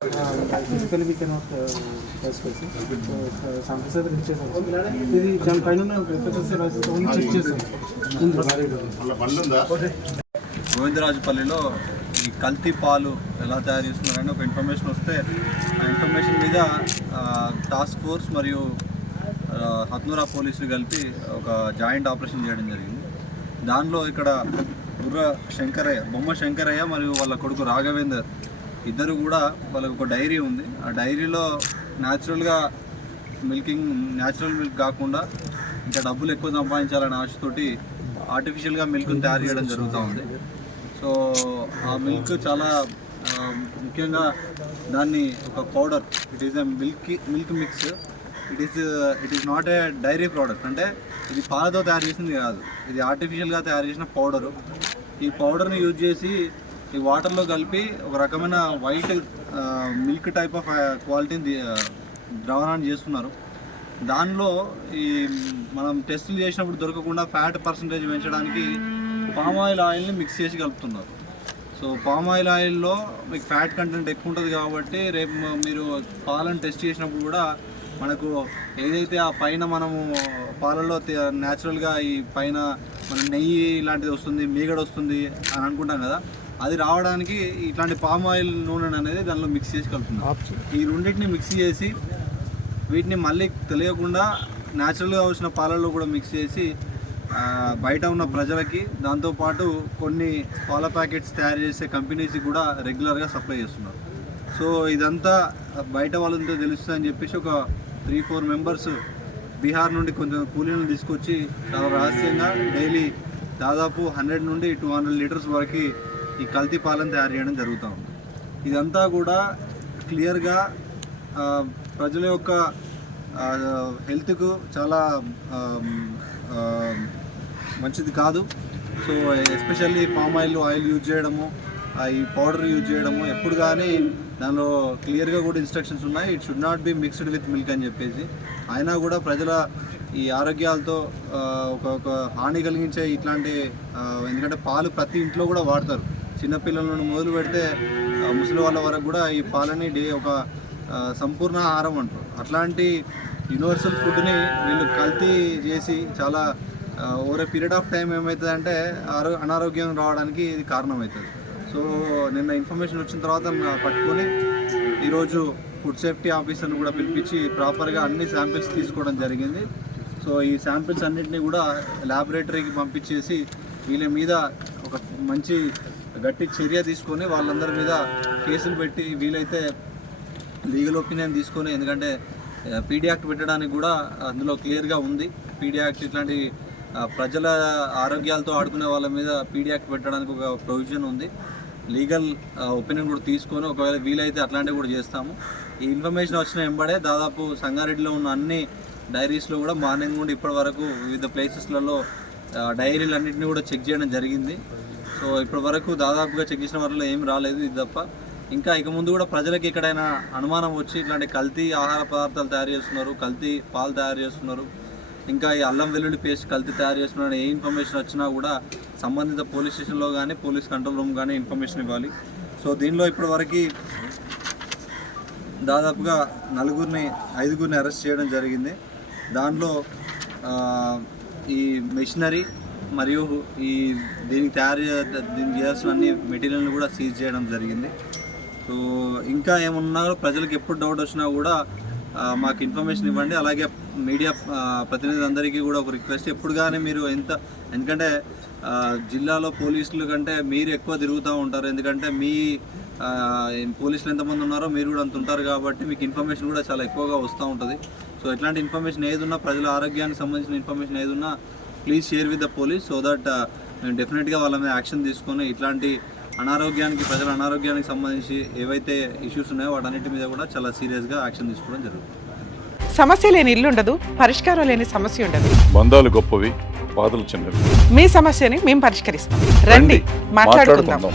Physically we cannot test it. Samples అయితే ఇచ్చేసాం. ఇది దాని పైన ఓన్లీ చెక్ చేసాం. గోవిందరాజుపల్లిలో ఈ కల్తీ పాలు ఎలా తయారు చేస్తున్నారని ఒక ఇన్ఫర్మేషన్ వస్తే ఆ ఇన్ఫర్మేషన్ మీద టాస్క్ ఫోర్స్ మరియు హత్నూరా పోలీసులు కలిపి ఒక జాయింట్ ఆపరేషన్ చేయడం జరిగింది. దానిలో ఇక్కడ బొమ్మ శంకరయ్య మరియు వాళ్ళ కొడుకు రాఘవేందర్ ఇద్దరు కూడా వాళ్ళకి ఒక డైరీ ఉంది. ఆ డైరీలో న్యాచురల్ మిల్క్ కాకుండా ఇంకా డబ్బులు ఎక్కువ సంపాదించాలనే ఆశతోటి ఆర్టిఫిషియల్గా మిల్క్ని తయారు చేయడం జరుగుతూ ఉంది. సో ఆ మిల్క్ చాలా ముఖ్యంగా దాన్ని ఒక powder, it is a milk mix, it is not a dairy product. అంటే ఇది పాలతో తయారు చేసింది కాదు, ఇది ఆర్టిఫిషియల్గా తయారు చేసిన పౌడరు. ఈ పౌడర్ని యూజ్ చేసి ఈ వాటర్లో కలిపి ఒక రకమైన వైట్ మిల్క్ టైప్ ఆఫ్ క్వాలిటీని ద్రావణాన్ని చేస్తున్నారు. దానిలో ఈ మనం టెస్టులు చేసినప్పుడు దొరకకుండా ఫ్యాట్ పర్సంటేజ్ పెంచడానికి పామ్ ఆయిల్ని మిక్స్ చేసి కలుపుతున్నారు. సో పామ్ ఆయిల్లో మీకు ఫ్యాట్ కంటెంట్ ఎక్కువ ఉంటుంది కాబట్టి రేపు మీరు పాలను టెస్ట్ చేసినప్పుడు కూడా మనకు ఏదైతే ఆ పైన మనము పాలలో న్యాచురల్గా ఈ పైన మన నెయ్యి ఇలాంటిది వస్తుంది, మీగడ వస్తుంది అని అనుకుంటాం కదా, అది రావడానికి ఇట్లాంటి పామ్ ఆయిల్ నూనె అనేది దానిలో మిక్స్ చేసి కలుపుతున్నారు. ఈ రెండింటిని మిక్స్ చేసి వీటిని మళ్ళీ తెలియకుండా న్యాచురల్గా వచ్చిన పాలల్లో కూడా మిక్స్ చేసి బయట ఉన్న ప్రజలకి, దాంతోపాటు కొన్ని పాల ప్యాకెట్స్ తయారు చేసే కంపెనీస్కి కూడా రెగ్యులర్గా సప్లై చేస్తున్నారు. సో ఇదంతా బయట వాళ్ళంతా తెలుస్తుందని చెప్పేసి ఒక 3-4 మెంబర్స్ బీహార్ నుండి కొంచెం కూలీలను తీసుకొచ్చి చాలా రహస్యంగా డైలీ దాదాపు 100 నుండి 200 లీటర్స్ వరకు ఈ కల్తీ పాలను తయారు చేయడం జరుగుతూ ఉంది. ఇదంతా కూడా క్లియర్గా ప్రజల యొక్క హెల్త్కు చాలా మంచిది కాదు. So especially palm oil use చేయడము, ఈ పౌడర్ యూజ్ చేయడము ఎప్పుడు కానీ దానిలో క్లియర్గా కూడా ఇన్స్ట్రక్షన్స్ ఉన్నాయి, it should not be mixed with milk అని చెప్పేసి. అయినా కూడా ప్రజల ఈ ఆరోగ్యాలతో ఒక హాని కలిగించే ఇట్లాంటి, ఎందుకంటే పాలు ప్రతి ఇంట్లో కూడా వాడతారు, చిన్నపిల్లల నుండి మొదలు పెడితే ముసలి వాళ్ళ వరకు కూడా ఈ పాలని ఒక సంపూర్ణ ఆహారం అంటారు. అట్లాంటి యూనివర్సల్ ఫుడ్ని వీళ్ళు కల్తీ చేసి చాలా over a period of time ఏమవుతుందంటే అనారోగ్యం రావడానికి ఇది కారణమవుతుంది. సో నిన్న ఇన్ఫర్మేషన్ వచ్చిన తర్వాత పట్టుకొని ఈరోజు ఫుడ్ సేఫ్టీ ఆఫీసర్ని కూడా పిలిపించి ప్రాపర్గా అన్ని శాంపిల్స్ తీసుకోవడం జరిగింది. సో ఈ శాంపిల్స్ అన్నింటినీ కూడా ల్యాబొరేటరీకి పంపించేసి వీళ్ళ మీద ఒక మంచి గట్టి చర్య తీసుకొని వాళ్ళందరి మీద కేసులు పెట్టి వీలైతే లీగల్ ఒపీనియన్ తీసుకొని, ఎందుకంటే పీడీ యాక్ట్ పెట్టడానికి కూడా అందులో క్లియర్గా ఉంది. పీడీ యాక్ట్ ఇట్లాంటి ప్రజల ఆరోగ్యాలతో ఆడుకునే వాళ్ళ మీద పీడీ యాక్ట్ పెట్టడానికి ఒక ప్రొవిజన్ ఉంది. లీగల్ ఒపీనియన్ కూడా తీసుకొని ఒకవేళ వీలైతే అట్లాంటివి కూడా చేస్తాము. ఈ ఇన్ఫర్మేషన్ వచ్చిన వెంబడే దాదాపు సంగారెడ్డిలో ఉన్న అన్ని డైరీస్లో కూడా మార్నింగ్ నుండి ఇప్పటి వరకు వివిధ ప్లేసెస్లలో డైరీలు అన్నింటినీ కూడా చెక్ చేయడం జరిగింది. సో ఇప్పటి వరకు దాదాపుగా చెక్ చేసిన వారిలో ఏం రాలేదు, ఇది తప్ప. ఇంకా ఇక ముందు కూడా ప్రజలకి ఎక్కడైనా అనుమానం వచ్చి ఇట్లాంటి కల్తీ ఆహార పదార్థాలు తయారు చేస్తున్నారు, కల్తీ పాలు తయారు చేస్తున్నారు, ఇంకా ఈ అల్లం వెల్లుల్లి పేస్ట్ కల్తీ తయారు చేస్తున్నారు, ఏ ఇన్ఫర్మేషన్ వచ్చినా కూడా సంబంధిత పోలీస్ స్టేషన్లో కానీ పోలీస్ కంట్రోల్ రూమ్ కానీ ఇన్ఫర్మేషన్ ఇవ్వాలి. సో దీనిలో ఇప్పటివరకు దాదాపుగా 5గురిని అరెస్ట్ చేయడం జరిగింది. దానిలో ఈ మెషినరీ మరియు దీనికి చేయాల్సిన అన్ని మెటీరియల్ని కూడా సీజ్ చేయడం జరిగింది. సో ఇంకా ఏమన్నా ప్రజలకు ఎప్పుడు డౌట్ వచ్చినా కూడా మాకు ఇన్ఫర్మేషన్ ఇవ్వండి. అలాగే మీడియా ప్రతినిధులందరికీ కూడా ఒక రిక్వెస్ట్, ఎప్పుడు కానీ మీరు ఎందుకంటే జిల్లాలో పోలీసుల కంటే మీరు ఎక్కువ తిరుగుతూ ఉంటారు, ఎందుకంటే మీ పోలీసులు ఎంతమంది ఉన్నారో మీరు కూడా అంత ఉంటారు కాబట్టి మీకు ఇన్ఫర్మేషన్ కూడా చాలా ఎక్కువగా వస్తూ ఉంటుంది. సో ఇట్లాంటి ఇన్ఫర్మేషన్ ఏదున్నా, ప్రజల ఆరోగ్యానికి సంబంధించిన ఇన్ఫర్మేషన్ ఏదున్నా please share with the police, so that మేము డెఫినెట్గా వాళ్ళ మీద యాక్షన్ తీసుకొని ఇట్లాంటి ప్రజల అనారోగ్యానికి సంబంధించి ఏవైతే ఇష్యూస్ ఉన్నాయో వాటన్నిటి మీద కూడా చాలా సీరియస్గా యాక్షన్ తీసుకోవడం జరుగుతుంది. సమస్య లేని ఇల్లు ఉండదు, పరిష్కారం లేని సమస్య ఉండదు. బంధాలు గొప్పవి, బాధలు చిన్నవి. మీ సమస్యని మేము పరిష్కరిస్తాం. రండి, మాట్లాడుకుందాం.